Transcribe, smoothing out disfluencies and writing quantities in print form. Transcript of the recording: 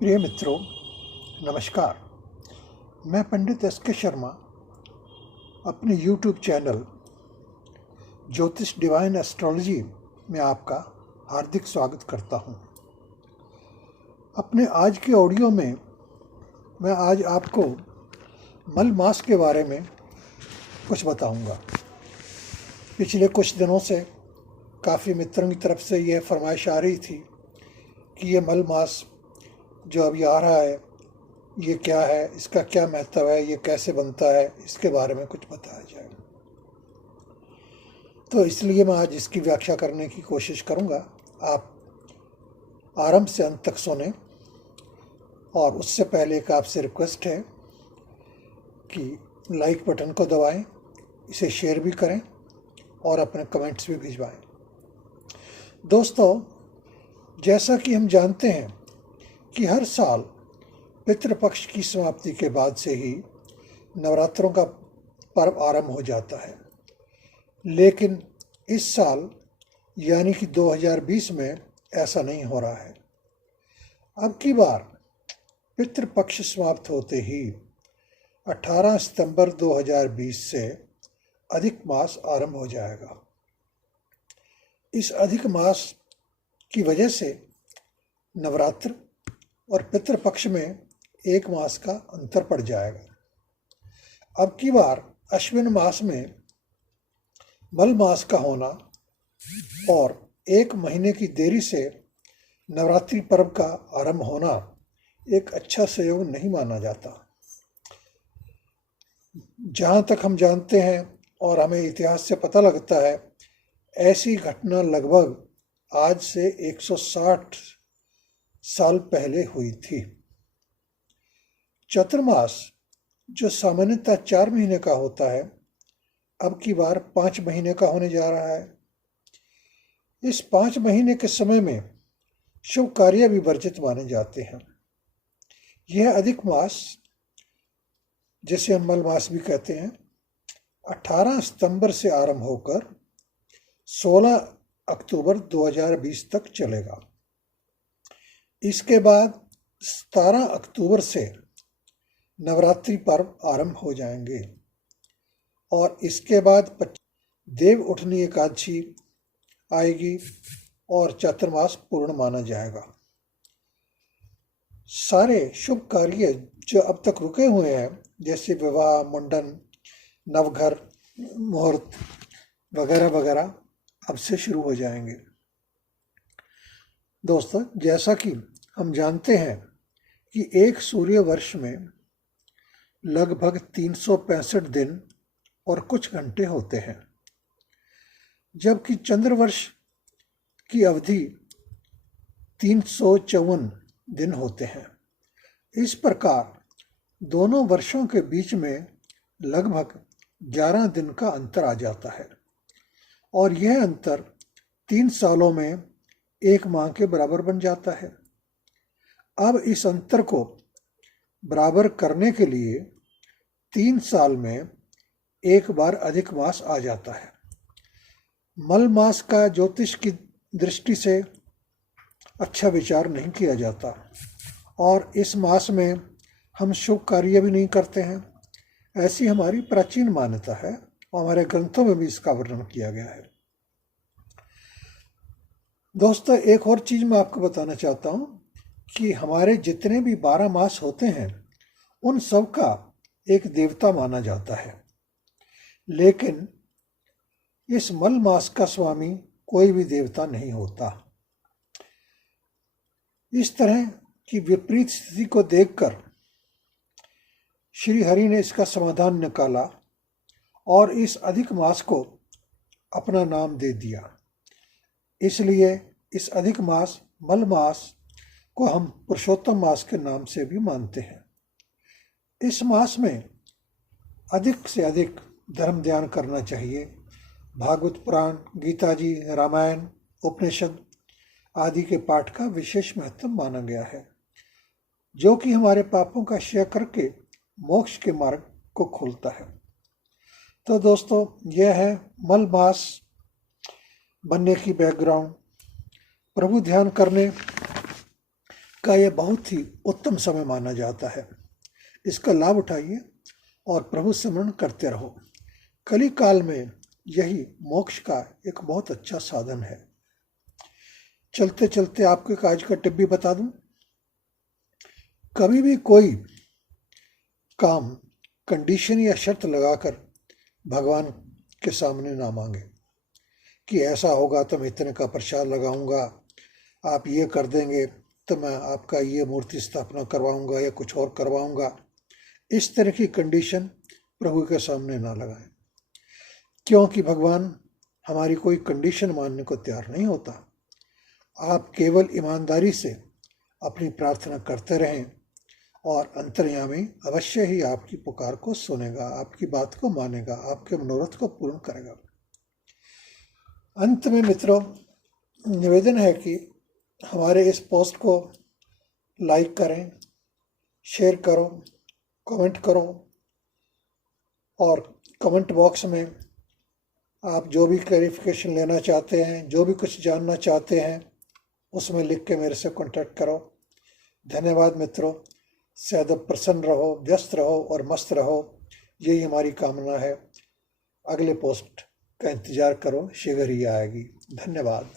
प्रिय मित्रों, नमस्कार। मैं पंडित एस.के. शर्मा अपने YouTube चैनल ज्योतिष डिवाइन एस्ट्रोलॉजी में आपका हार्दिक स्वागत करता हूं। अपने आज के ऑडियो में मैं आज आपको मल मास के बारे में कुछ बताऊंगा। पिछले कुछ दिनों से काफ़ी मित्रों की तरफ से यह फरमाइश आ रही थी कि ये मल मास जो अभी आ रहा है ये क्या है, इसका क्या महत्व है, ये कैसे बनता है, इसके बारे में कुछ बताया जाए। तो इसलिए मैं आज इसकी व्याख्या करने की कोशिश करूंगा। आप आरंभ से अंत तक सुने और उससे पहले एक आपसे रिक्वेस्ट है कि लाइक बटन को दबाएं, इसे शेयर भी करें और अपने कमेंट्स भी भिजवाएं। दोस्तों, जैसा कि हम जानते हैं कि हर साल पितृपक्ष की समाप्ति के बाद से ही नवरात्रों का पर्व आरंभ हो जाता है, लेकिन इस साल यानी कि 2020 में ऐसा नहीं हो रहा है। अब की बार पितृपक्ष समाप्त होते ही 18 सितंबर 2020 से अधिक मास आरंभ हो जाएगा। इस अधिक मास की वजह से नवरात्र और पितृपक्ष में एक मास का अंतर पड़ जाएगा। अब की बार अश्विन मास में मल मास का होना और एक महीने की देरी से नवरात्रि पर्व का आरंभ होना एक अच्छा संयोग नहीं माना जाता। जहाँ तक हम जानते हैं और हमें इतिहास से पता लगता है, ऐसी घटना लगभग आज से 160 साल पहले हुई थी। चतुर्मास जो सामान्यतः 4 महीने का होता है, अब की बार 5 महीने का होने जा रहा है। इस 5 महीने के समय में शुभ कार्य भी वर्जित माने जाते हैं। यह अधिक मास, जिसे हम मल मास भी कहते हैं, 18 सितंबर से आरंभ होकर 16 अक्टूबर 2020 तक चलेगा। इसके बाद 17 अक्टूबर से नवरात्रि पर्व आरंभ हो जाएंगे और इसके बाद देव उठनी एकादशी आएगी और चातुर्मास पूर्ण माना जाएगा। सारे शुभ कार्य जो अब तक रुके हुए हैं, जैसे विवाह, मुंडन, नवघर, मुहूर्त वगैरह वगैरह, अब से शुरू हो जाएंगे। दोस्तों, जैसा कि हम जानते हैं कि एक सूर्य वर्ष में लगभग 365 दिन और कुछ घंटे होते हैं, जबकि चंद्रवर्ष की अवधि 354 दिन होते हैं। इस प्रकार दोनों वर्षों के बीच में लगभग 11 दिन का अंतर आ जाता है और यह अंतर 3 सालों में एक माह के बराबर बन जाता है। अब इस अंतर को बराबर करने के लिए 3 साल में एक बार अधिक मास आ जाता है। मल मास का ज्योतिष की दृष्टि से अच्छा विचार नहीं किया जाता और इस मास में हम शुभ कार्य भी नहीं करते हैं, ऐसी हमारी प्राचीन मान्यता है और हमारे ग्रंथों में भी इसका वर्णन किया गया है। दोस्तों, एक और चीज़ मैं आपको बताना चाहता हूँ कि हमारे जितने भी 12 मास होते हैं, उन सब का एक देवता माना जाता है, लेकिन इस मल मास का स्वामी कोई भी देवता नहीं होता। इस तरह की विपरीत स्थिति को देखकर श्री हरि ने इसका समाधान निकाला और इस अधिक मास को अपना नाम दे दिया। इसलिए इस अधिक मास, मल मास को हम पुरुषोत्तम मास के नाम से भी मानते हैं। इस मास में अधिक से अधिक धर्म ध्यान करना चाहिए। भागवत पुराण, गीता जी, रामायण, उपनिषद आदि के पाठ का विशेष महत्व माना गया है, जो कि हमारे पापों का क्षय करके मोक्ष के मार्ग को खोलता है। तो दोस्तों, यह है मल मास बनने की बैकग्राउंड। प्रभु ध्यान करने का यह बहुत ही उत्तम समय माना जाता है। इसका लाभ उठाइए और प्रभु स्मरण करते रहो। कली काल में यही मोक्ष का एक बहुत अच्छा साधन है। चलते चलते आपको एक आज का टिप भी बता दूं। कभी भी कोई काम कंडीशन या शर्त लगाकर भगवान के सामने ना मांगे कि ऐसा होगा तो मैं इतने का प्रसाद लगाऊंगा, आप ये कर देंगे तो मैं आपका ये मूर्ति स्थापना करवाऊंगा या कुछ और करवाऊंगा। इस तरह की कंडीशन प्रभु के सामने ना लगाएं, क्योंकि भगवान हमारी कोई कंडीशन मानने को तैयार नहीं होता। आप केवल ईमानदारी से अपनी प्रार्थना करते रहें और अंतर्यामी अवश्य ही आपकी पुकार को सुनेगा, आपकी बात को मानेगा, आपके मनोरथ को पूर्ण करेगा। अंत में मित्रों, निवेदन है कि हमारे इस पोस्ट को लाइक करें, शेयर करो, कमेंट करो और कमेंट बॉक्स में आप जो भी क्लैरिफिकेशन लेना चाहते हैं, जो भी कुछ जानना चाहते हैं, उसमें लिख के मेरे से कांटेक्ट करो। धन्यवाद मित्रों। सदैव प्रसन्न रहो, व्यस्त रहो और मस्त रहो, यही हमारी कामना है। अगले पोस्ट का इंतजार करो, शीघ्र ही आएगी। धन्यवाद।